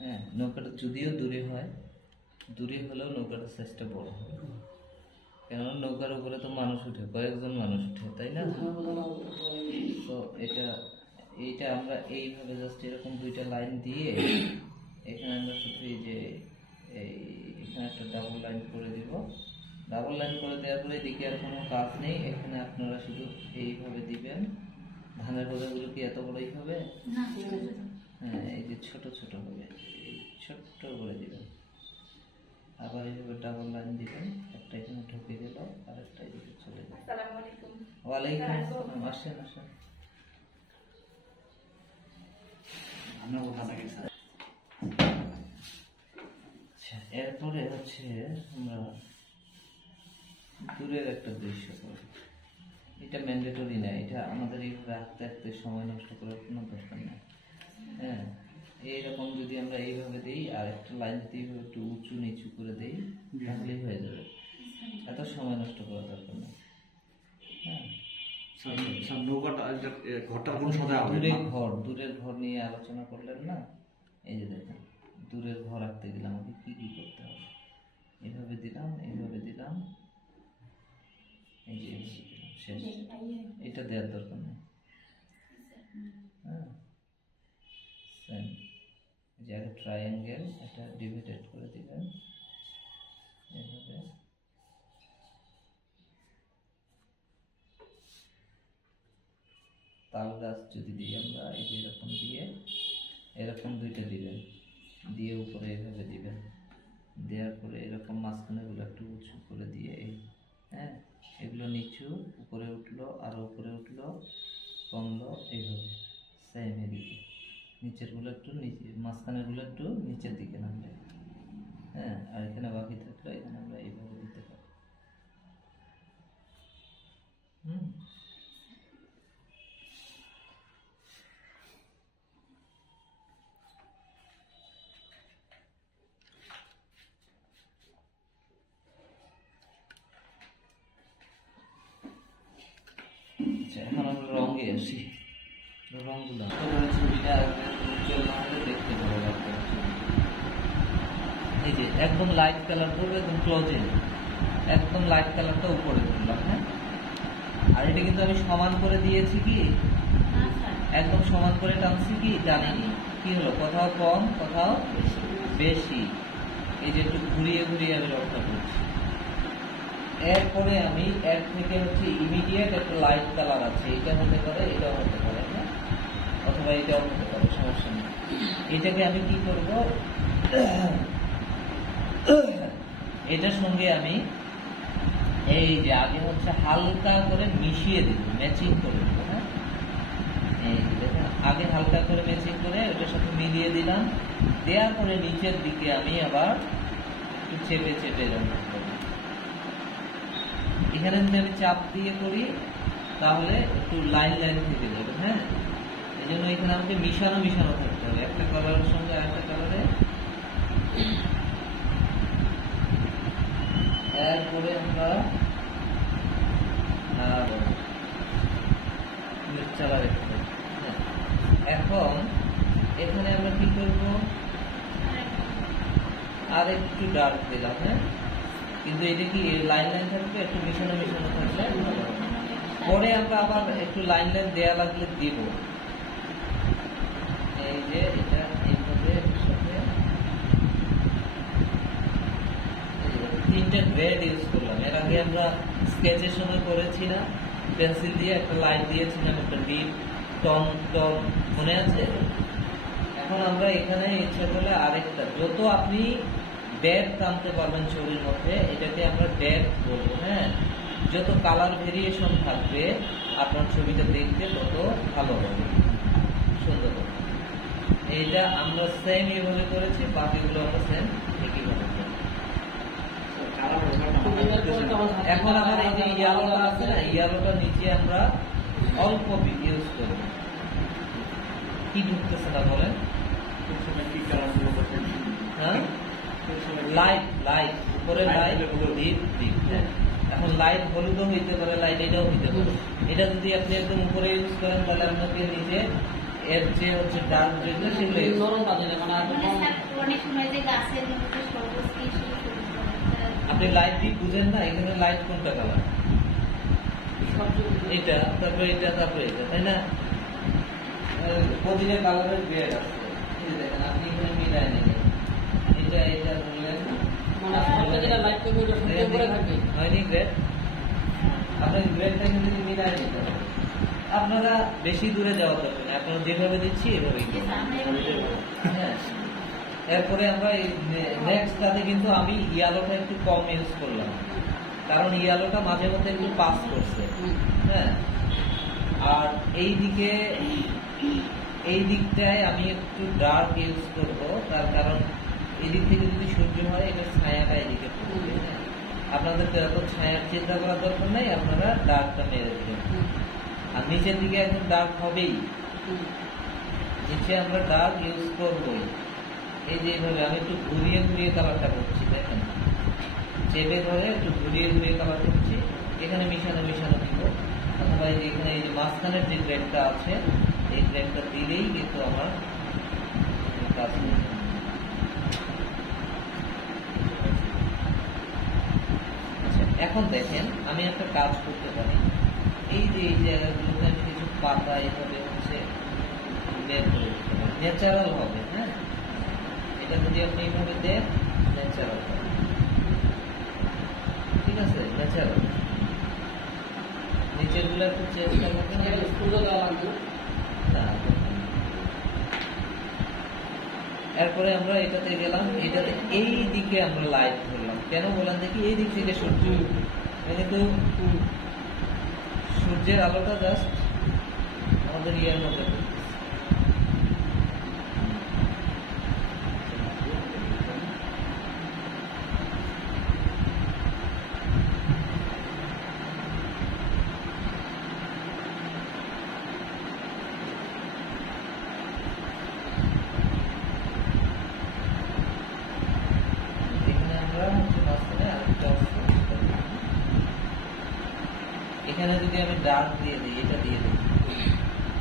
হ্যাঁ, নৌকাটা যদিও দূরে হয়, দূরে হলেও নৌকাটার সাইজটা বড় হবে, কেননা নৌকার উপরে তো মানুষ উঠে, কয়েকজন মানুষ উঠে, তাই না? তো এইটা আমরা এইভাবে জাস্ট এরকম দুইটা লাইন দিয়ে এখানে আমরা শুধু এই যে এখানে একটা ডাবল লাইন করে দিব। ডাবল লাইন করে দেওয়ার পরে এদিকে আর কোনো কাজ নেই, এখানে আপনারা শুধু এইভাবে দিবেন। ধানের গোদাগুলো কি এত বড়ই হবে? হ্যাঁ, এই যে ছোট ছোট হবে, এই ছোট্ট করে দিবেন। আবার এইভাবে ডাবল লাইন দিবেন, একটা এখানে ঢুকে গেল, আর একটা এদিকে চলে গেল। ওয়ালাইকুম আসসালাম। আসেন আসেন। এরপরে হচ্ছে আমরা দূরের একটা দৃশ্য করব। এটা ম্যান্ডেটরি না, এটা আমাদের এইভাবে আঁকতে আঁকতে সময় নষ্ট করার কোনো দরকার নেই। হ্যাঁ, এইরকম যদি আমরা এইভাবে দিই আর একটা লাইন যদি এইভাবে একটু উঁচু নিচু করে দিই তাহলেই হয়ে যাবে, এত সময় নষ্ট করার দরকার নেই। হ্যাঁ, দূরের ঘর নিয়ে আলোচনা করলেন না? এই যে দেখেন, দূরের ঘর আঁকতে গেলে আমাকে কি কি করতে হবে? এইভাবে দিলাম, এইভাবে দিলাম, এই যে এইভাবে দিলাম, শেষ। এটা দেওয়ার দরকার নেই। হ্যাঁ, সেম যে একটা ট্রায়াঙ্গেল, এটা ডিভাইডেড করে দিবেন এইভাবে। তাল গাছ যদি দিই আমরা, এই যে এরকম দিয়ে এরকম দুইটা দিবেন, দিয়ে উপরে এইভাবে দিবেন, দেওয়ার পরে এরকম মাঝখানেগুলো একটু উঁচু করে দিয়ে হ্যাঁ, এগুলো নিচু, উপরে উঠলো, আরো উপরে উঠলো, কমলো, এইভাবে সেম। এদিকে নিচেরগুলো একটু নিচে, মাঝখানেরগুলো একটু নিচের দিকে নামবে। হ্যাঁ, আর এখানে বাকি থাকলো, এখানে আমরা এইভাবে দিতে পারি। এখন আমরা রঙে আসি। রঙগুলো ছবিটা উজ্জ্বল না হলে দেখতে ভালো লাগবে। এই যে একদম লাইট কালার করবে, একদম ক্লোজে একদম লাইট কালারটা উপরে তুললাম। হ্যাঁ, আর এটা কিন্তু আমি সমান করে দিয়েছি, কি একদম সমান করে টানছি, কি জানি কি হলো, কোথাও কম কোথাও বেশি। এই যে একটু ঘুরিয়ে ঘুরিয়ে আমি রংটা করছি। এরপরে আমি এর থেকে হচ্ছে ইমিডিয়েট একটা লাইট কালার আছে, এটা হতে পারে, এটাও হতে পারে, হ্যাঁ, অথবা এটাও হতে পারে, সমস্যা নেই। এটাকে আমি কি করব, এটার সঙ্গে আমি এই যে আগে হচ্ছে হালকা করে মিশিয়ে দিব, ম্যাচিং করে দিব। হ্যাঁ, এই দেখেন, আগে হালকা করে ম্যাচিং করে ওটার সাথে মিলিয়ে দিলাম। দেওয়ার পরে নিচের দিকে আমি আবার একটু চেপে চেপে রঙ করব। এখানে যদি আমি চাপ দিয়ে করি তাহলে একটু লাইন লাইন থেকে যাবে। হ্যাঁ, এই জন্য এখানে আমাকে মিশানো মিশানো থাকতে হবে, একটা কালারের সঙ্গে আরেকটা কালারে। এরপরে আমরা চালা রেখে দেব। এখন এখানে আমরা কি করবো, আর একটু ডার্ক দিলাম। হ্যাঁ, কিন্তু এটা কি লাইন লাইন থাকবে, একটু মিশানো মিশানো থাকলে পরে আমরা আবার একটু লাইন লাইন দেয়া লাগলে দিব। এই যে এটা এইভাবে সাথে তিনটা গ্রেড ইউজ করলাম। এর আগে আমরা স্কেচের সময় করেছি না, পেন্সিল দিয়ে একটা লাইন দিয়েছিলাম, একটা ডিপ টন টন, মনে আছে? এখন আমরা এখানে ইচ্ছা করলে আরেকটা, যত আপনি ডেপথ আনতে পারবেন ছবির মধ্যে, এটাকে আমরা ডেপথ বলবো। হ্যাঁ, যত কালার ভেরিয়েশন থাকবে আপনার ছবিটা দেখতে তত ভালো হবে, সুন্দর হবে। এইটা আমরা সেম এইভাবে করেছি, বাকিগুলো আমরা সেম একইভাবে করি। এখন আবার এই যে ইয়েলোটা আছে না, ইয়েলোটা নিচে আমরা অল্প ইউজ করব। কি ঢুকতেছে না বলেন? হ্যাঁ, লাইট লাইট উপরে লাইট, ডিপ ডিপ। এখন লাইট হলুদও হইতে পারে, লাইট এটাও হইতে পারে। এটা যদি আপনি একদম উপরে ইউজ করেন তাহলে আপনাকে নিজে এর যে হচ্ছে ডার্ক যেগুলো সেগুলো নরম কাজে, মানে সময় যে গাছের মধ্যে সবুজ কি শুধু সবুজ আপনি লাইটই বুঝেন না, এখানে লাইট কোনটা কালার? এটা, তারপরে এটা, তারপরে এটা, তাই না? প্রতিটা কালারের গ্রেড আছে। এই যে দেখেন, আপনি এখানে মিলাই নেবেন, এটা এটা বললেন হয়নি গ্রেড, আপনার গ্রেডটা কিন্তু মিলাই নিতে হবে। আপনারা বেশি দূরে যাওয়া দরকার নেই, আপনারা যেভাবে দিচ্ছি এভাবেই হ্যাঁ। এরপরে আমরা নেক্সট তাতে কিন্তু আমি ইয়ালোটা একটু কম ইউজ করলাম, কারণ ইয়ালোটা মাঝে মধ্যে একটু পাস করছে। হ্যাঁ, আর এই দিকটায় আমি একটু ডার্ক ইউজ করব, তার কারণ এদিক থেকে যদি সূর্য হয় এটা ছায়াটা এদিকে পড়বে। আপনাদের তো এত ছায়ার চিন্তা করার দরকার নেই, আপনারা ডার্কটা মেরে দিবেন। আর নিচের দিকে একদম ডার্ক হবেই, নিচে আমরা ডার্ক ইউজ করবই। এই যে এইভাবে আমি একটু ঘুরিয়ে ঘুরিয়ে কালারটা করছি, দেখেন চেপে ধরে একটু ঘুরিয়ে ঘুরিয়ে কালার করছি। এখানে মিশানো দিব, অথবা এই যে এখানে এই যে মাঝখানের যে গ্রেডটা আছে এই গ্রেডটা দিলেই কিন্তু আমার কাজ হয়ে যাবে। আচ্ছা, এখন দেখেন আমি একটা কাজ করতে পারি, এই যে এই জায়গাগুলোতে আমি কিছু পাতা এইভাবে হচ্ছে বের করে দিতে পারি, ন্যাচারাল হবে। হ্যাঁ, এটা যদি আপনি এইভাবে দেন ন্যাচারাল হবে, ঠিক আছে, ন্যাচারাল। নিচের গুলো একটু চেষ্টা করতে না। এরপরে আমরা এটাতে গেলাম, এটাতে এই দিকে আমরা লাইট ধরলাম। কেন বললাম দেখি, এই দিক থেকে সূর্য, কিন্তু সূর্যের আলোটা জাস্ট আমাদের ইয়ের মধ্যে এখানে যদি আমি ডার্ক দিয়ে দিই, এটা দিয়ে দিই,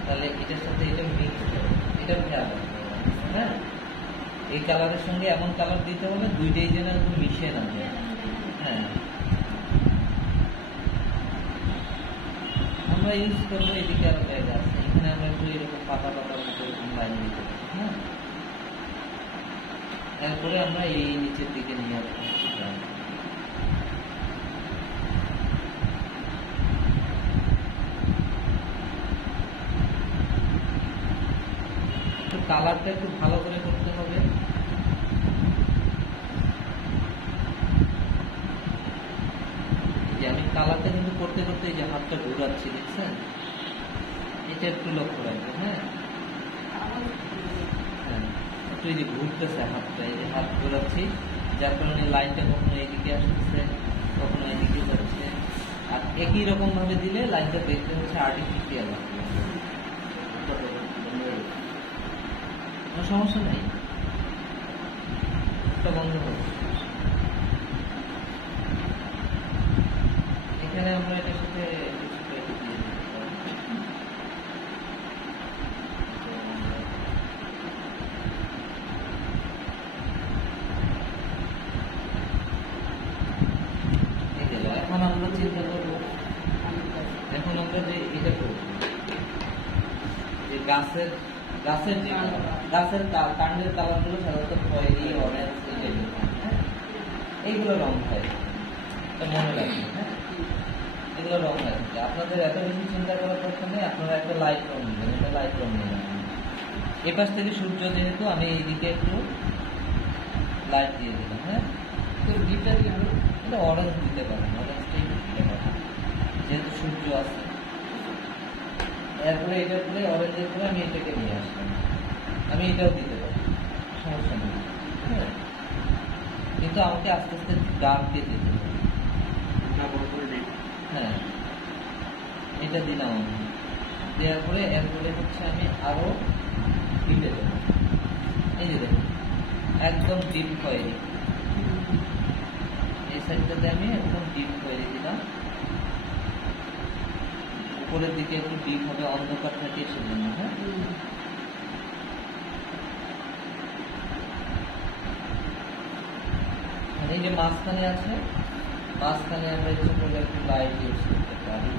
তাহলে এটার সাথে এটা মিক্স হবে, এটা খেয়াল রাখতে হবে। হ্যাঁ, এই কালারের সঙ্গে এমন কালার দিতে হবে দুইটাই যেন একদম মিশে না যায়। হ্যাঁ, আমরা ইউজ করবো এদিকে আরো জায়গা আছে, এখানে আমরা একটু এরকম পাতা পাতার মতো এরকম লাইন দিতে পারি। হ্যাঁ, এরপরে আমরা এই নিচের দিকে নিয়ে আসবো। কালারটা একটু ভালো করে করতে হবে। যে আমি কালারটা কিন্তু করতে করতে এই যে হাতটা ঘুরাচ্ছি, দেখছেন, এটা একটু লক্ষ্য রাখবেন। হ্যাঁ, একটু এই যে ঘুরতেছে হাতটা, এই যে হাত ঘুরাচ্ছি, যার কারণে লাইনটা কখনো এইদিকে আসতেছে, কখনো এইদিকে যাচ্ছে। আর একই রকম ভাবে দিলে লাইনটা দেখতে হচ্ছে আর্টিফিশিয়াল, সমস্যা নেই, বন্ধ হবে। এখানে আমরা এটার সাথে এখন আমরা চিন্তা করবো, এখন আমরা যে এটা করবো যে গাছের যে গাছের কাণ্ডের কালারগুলো সাধারণত খয়েরি, অরেঞ্জ, এইগুলো রং হয়, মনে রাখবেন। হ্যাঁ, এগুলো রং রাখবে। আপনাদের এত বেশি চিন্তা করার দরকার নেই, আপনারা একটা লাইট রং নেবেন, এটা লাইট রং নেবেন। এ পাশ থেকে সূর্য যেহেতু, আমি এইদিকে একটু লাইট দিয়ে দিলাম। হ্যাঁ, ডিপটা দিয়ে এটা অরেঞ্জ দিতে পারেন, অরেঞ্জটাই দিতে পারেন যেহেতু সূর্য আছে। এরপরে এটার পরে অরেঞ্জের পরে আমি এটাকে নিয়ে আসলাম, আমি এটাও দিতে পারি, সমস্যা নেই। হ্যাঁ, কিন্তু আমাকে আস্তে আস্তে ডার্ক দিয়ে দিতে হবে। হ্যাঁ, এটা দিলাম আমি, দেওয়ার পরে এরপরে হচ্ছে আমি আরো ডিপে দেবো। এই যে দেখুন একদম ডিপ খয়েরি, এই সাইডটাতে আমি একদম ডিপ খয়েরি দিলাম। উপরের দিকে একটু ডিপ হবে, অন্ধকার থাকে সেজন্য। হ্যাঁ, এই যে মাঝখানে আছে, মাঝখানে আমরা ইচ্ছে করলে একটু লাইট ইউজ করতে পারি।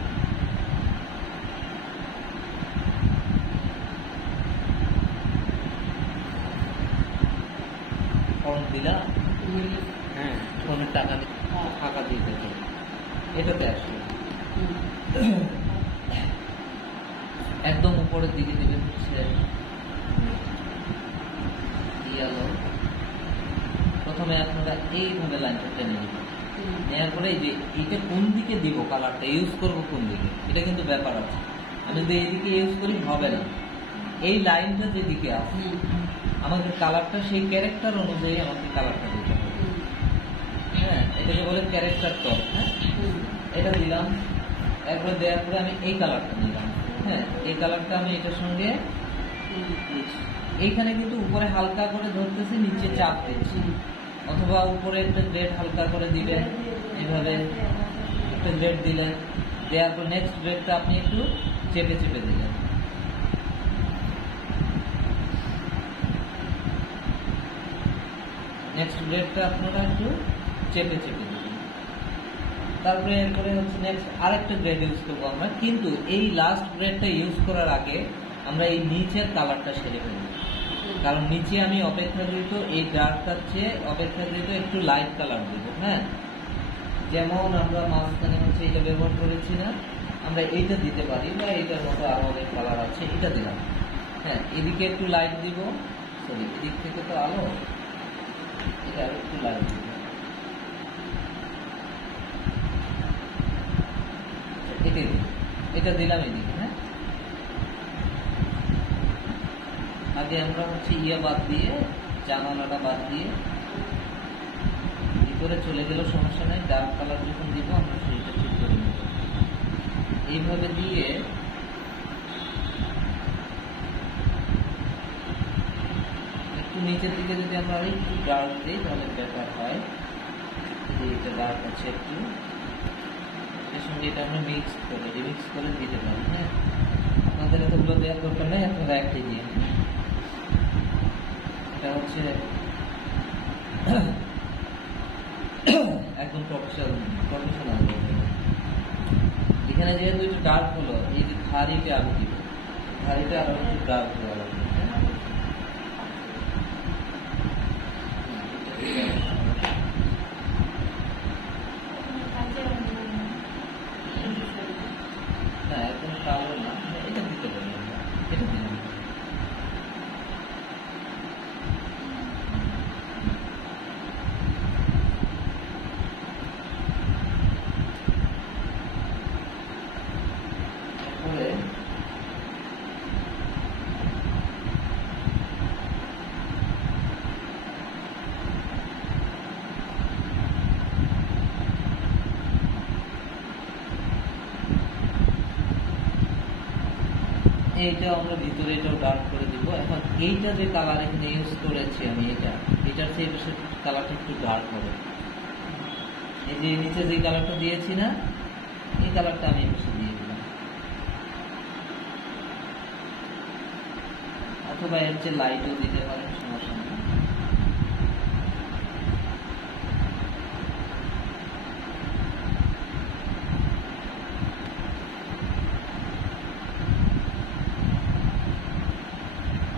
ফোন দিলা, হ্যাঁ ফোনের টাকা ফাঁকা দিয়ে দেবে, এটাতে আসলে একদম উপরের দিকে দিবে হচ্ছে ইয়ালো। প্রথমে আপনারা এইভাবে লাইনটা টেনে নেবেন, নেওয়ার পরে এই যে এটা কোন দিকে দিব, কালারটা ইউজ করব কোন দিকে, এটা কিন্তু ব্যাপার আছে। আমি যদি এইদিকে ইউজ করি হবে না, এই লাইনটা যেদিকে আছে আমাদের কালারটা সেই ক্যারেক্টার অনুযায়ী আমাকে কালারটা দিতে হবে। হ্যাঁ, এটাকে বলে ক্যারেক্টার টপ। হ্যাঁ, এটা দিলাম, একবার দেওয়ার পরে আমি এই কালারটা নিলাম। হ্যাঁ, এই কালারটা আমি এটার সঙ্গে এইখানে কিন্তু উপরে হালকা করে ধরতেছি, নিচে চাপ দিচ্ছি, অথবা উপরে একটা গ্রেড হালকা করে দিলেন, এইভাবে একটা গ্রেড দিলেন, দেওয়ার পর নেক্সট গ্রেডটা আপনি একটু চেপে চেপে দিলেন। নেক্সট গ্রেডটা আপনারা একটু চেপে চেপে দিবেন। তারপরে এরপরে হচ্ছে নেক্সট আরেকটা গ্রেড ইউজ করবো আমরা, কিন্তু এই লাস্ট গ্রেডটা ইউজ করার আগে আমরা এই নিচের কালারটা সেরে ফেলবো, কারণ নিচে আমি অপেক্ষাকৃত এই ডার্কটার চেয়ে অপেক্ষাকৃত একটু লাইট কালার দেবো। হ্যাঁ, যেমন আমরা মাঝখানে হচ্ছে এটা ব্যবহার করেছি না, আমরা এইটা দিতে পারি, বা এইটার মতো আরো অনেক কালার আছে, এটা দিলাম। হ্যাঁ, এদিকে একটু লাইট দিব, সরি এদিক থেকে তো আলো, এটা আর একটু লাইট দিব, এটা দিলাম এদিকে। হ্যাঁ, আগে আমরা হচ্ছে বাদ দিয়ে, জানালাটা বাদ দিয়ে ভিতরে চলে গেলেও সমস্যা নাই, ডার্ক কালার যখন দিব আমরা সেইটা ঠিক করে নেব। এইভাবে দিয়ে একটু নিচের দিকে যদি আমরা একটু ডার্ক দিই তাহলে বেটার হয়। এটা ডার্ক আছে একটু, এর সঙ্গে এটা আমরা রিমিক্স করে দিতে পারি। হ্যাঁ, আপনাদের এতগুলো দেওয়ার দরকার নেই, আপনারা একটাই দিয়ে নিন। এটা হচ্ছে একদম প্রফেশনাল। এখানে যেহেতু একটু ডার্ক হলো, এই যে ধারিতে আমি দিব, ধারিতে আরো একটু ডার্ক হওয়া লাগবে। হ্যাঁ, একদম কালো না, এটা দিতে পারি আমরা, এটা দিলাম। এইটা আমরা ভিতরে এটাও ডার্ক করে দিব। এখন এইটা যে কালার এখানে ইউজ করেছি আমি, এটার চেয়ে কালারটা একটু ডার্ক হবে। এই যে নিচে যে কালারটা দিয়েছি না, এই কালারটা আমি একটু দিয়ে দিলাম, অথবা এর চেয়ে লাইটও দিতে পারেন, সমস্যা নেই।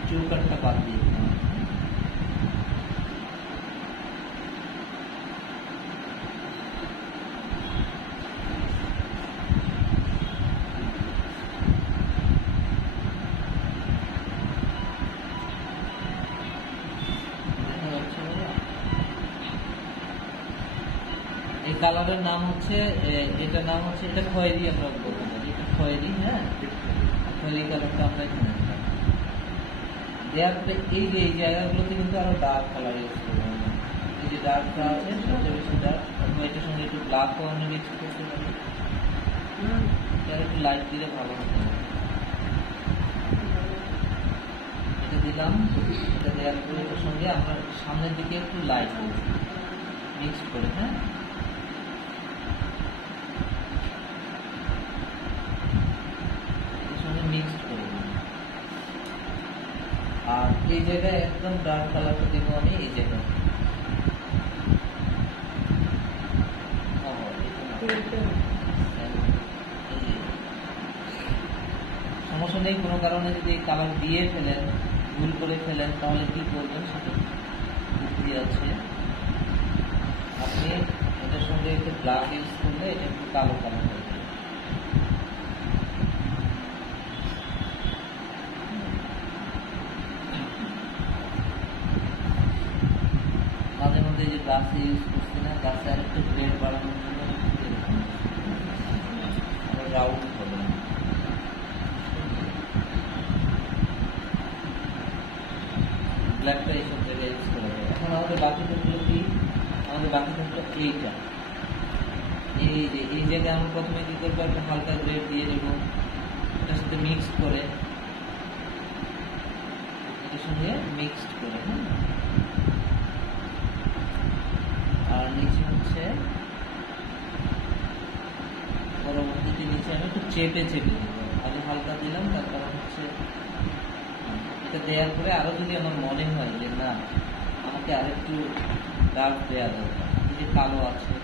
চৌকাটটা বাদ দিয়ে দিলাম। এই কালারের নাম হচ্ছে, এটার নাম হচ্ছে, এটা খয়েরি আমরা বলতে পারি, এটা খয়েরি। হ্যাঁ, খয়েরি কালারটা আমরা এখানে দেওয়ার পরে এই যে এই জায়গাগুলোতে কিন্তু আরো ডার্ক কালার ইউজ করবো। এই যে ডার্কটা আছে সবচেয়ে বেশি ডার্ক, অথবা এটার সঙ্গে একটু ব্ল্যাকও আমরা মিক্স করতে পারি, একটু লাইট দিলে ভালো হতে হবে। এটা দিলাম, এটা দেওয়ার পরে এটার সঙ্গে আমরা সামনের দিকে একটু লাইট দেবো মিক্স করে। হ্যাঁ, এটার সঙ্গে মিক্সড করে দিই। আর এই জায়গায় একদম ডার্ক কালারটা দেবো আমি এই জায়গায়। সমস্যা নেই, কোনো কারণে যদি কালার দিয়ে ফেলেন, ভুল করে ফেলেন, তাহলে কি করবেন সেটা বুদ্ধি আছে। আপনি এটার সঙ্গে একটু ব্ল্যাক ইউজ করলে এটা একটু কালো কালো হয়ে যাবে। মাঝে মধ্যে যে গাছে ইউজ করছি না, গাছে আর একটু গ্রেড বাড়ানোর জন্য রাউন্ড হবে না। ব্ল্যাকটা এইসব জায়গায় ইউজ করা যায়। এখন আমাদের বাকি থাকলো কি, আমাদের বাকি থাকলো এইটা, এই যে এই জায়গায় আমরা প্রথমে কি করবো, একটা হালকা গ্রেড দিয়ে দেবো, এটার সাথে মিক্স করে, এটার সঙ্গে মিক্সড করে, হ্যাঁ। আর নিচে হচ্ছে পরবর্তীতে নিচে আমি একটু চেপে চেপে দেবো। আগে হালকা দিলাম, তার কারণ হচ্ছে এটা দেওয়ার পরে আরো যদি আমার মনে হয় যে না আমাকে আরেকটু ডার্ক দেওয়া দরকার, এই যে কালো আছে,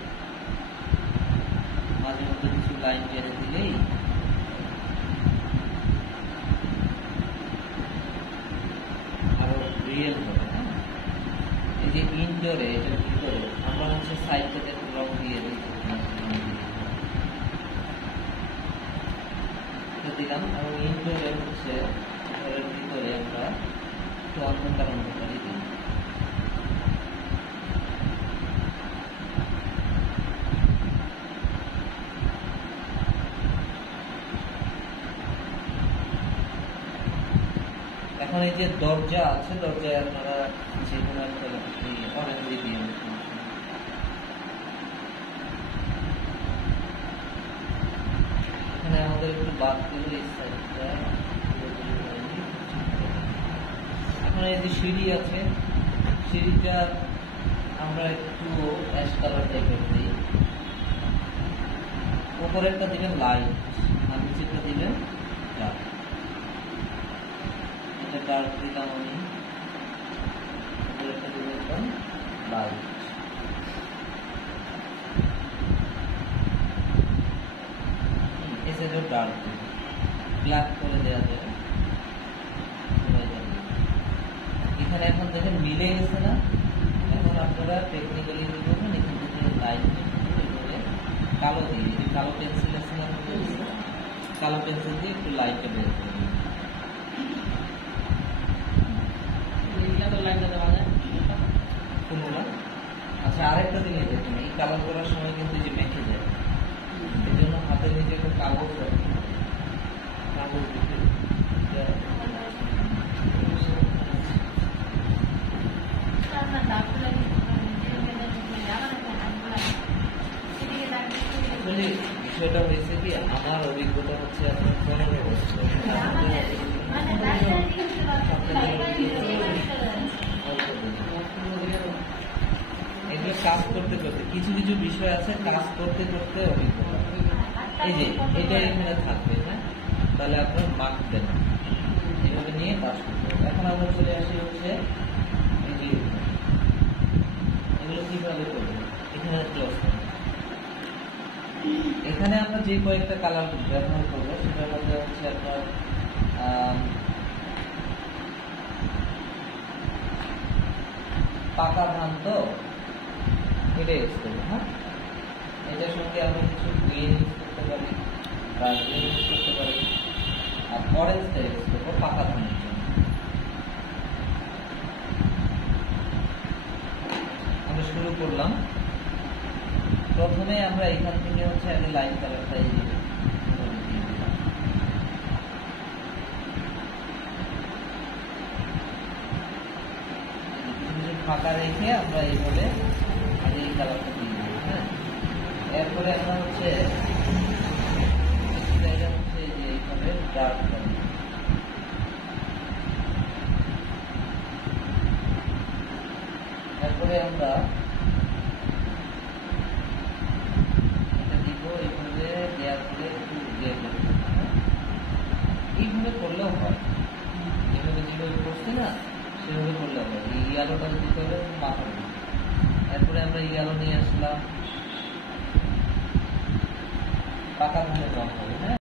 মাঝে মধ্যে কিছু লাইন টেনে দিলেই আরো রিয়েল হবে। হ্যাঁ, এই যে ইনডোরে, এটার ভিতরে আমরা হচ্ছে সাইড থেকে রং দিয়ে দিলাম, এবং ইনডোরে হচ্ছে ঘরের ভিতরে আমরা একটু অন্ধকার অন্ধকারই দিই। এখন এই যে দরজা আছে, দরজায় আপনারা যে কোনো একটা অরেঞ্জ দিয়ে এখানে আমাদের একটু বাদ দিলে এই সাইডটা। এখন এই যে সিঁড়ি আছে, সিঁড়িটা আমরা একটু অ্যাশ কালার টাইপের দিই। উপরে একটা দিবেন লাইট, আর নিচেটা দিবেন ডার্ক। এটা ডার্ক দিলাম আমি, উপরে একটা দিবেন লাইট। এসে ডার্ক ব্ল্যাক করে দেওয়া যায়। এখানে এখন দেখেন মিলে গেছে না। এখন আপনারা টেকনিক্যালি কি করবেন, এখান থেকে লাইট কালো দিয়ে, এই কালো পেন্সিল আছে না, কালো পেন্সিল দিয়ে একটু লাইটটা বের করে দিন। আচ্ছা, আরেকটা জিনিস দেখুন, এই কালার করার সময় কিন্তু যে মেখে যায়, এই জন্য হাতের নিচে একটা কাগজ রাখি, কাগজ বিষয়টা হয়েছে কি, আমার অভিজ্ঞতা হচ্ছে আপনার 15 বছর। এগুলো কাজ করতে করতে কিছু কিছু বিষয় আছে, কাজ করতে করতে অভিজ্ঞতা। এই যে এটা এখানে থাকবে, হ্যাঁ, তাহলে আপনার মার্ক দেন, এইভাবে নিয়ে কাজ করতে হবে। এখন আমরা চলে আসি হচ্ছে এই যে এগুলো কিভাবে করবো, এখানে ক্লোজ করবো। এখানে আমরা যে কয়েকটা কালার ব্যবহার করবো সেটার মধ্যে হচ্ছে আপনার পাকা ধান, তো এটা ইউজ করবো। হ্যাঁ, এটার সঙ্গে আমরা কিছু গ্রিন ইউজ করতে পারি, ডার্ক গ্রিন ইউজ করতে পারি, আর অরেঞ্জটা ইউজ করবো পাকা ধানের জন্য। আমরা শুরু করলাম, প্রথমে আমরা এখান থেকে হচ্ছে আগে লাইন কালারটা ফাঁকা রেখে আমরা এইভাবে আগে এই কালারটা দিয়ে দিই। হ্যাঁ, এরপরে আমরা হচ্ছে যে এইভাবে ডার্ক কালার, এরপরে আমরা এইভাবে করলেও হয়, যেভাবে যেভাবে করছি না সেভাবে করলেও হয়। এই ইয়ালোটা দিতে হবে মাথার দিকে। এরপরে আমরা ইয়ালো নিয়ে আসলাম, পাকা ধানের রং হবে, হ্যাঁ।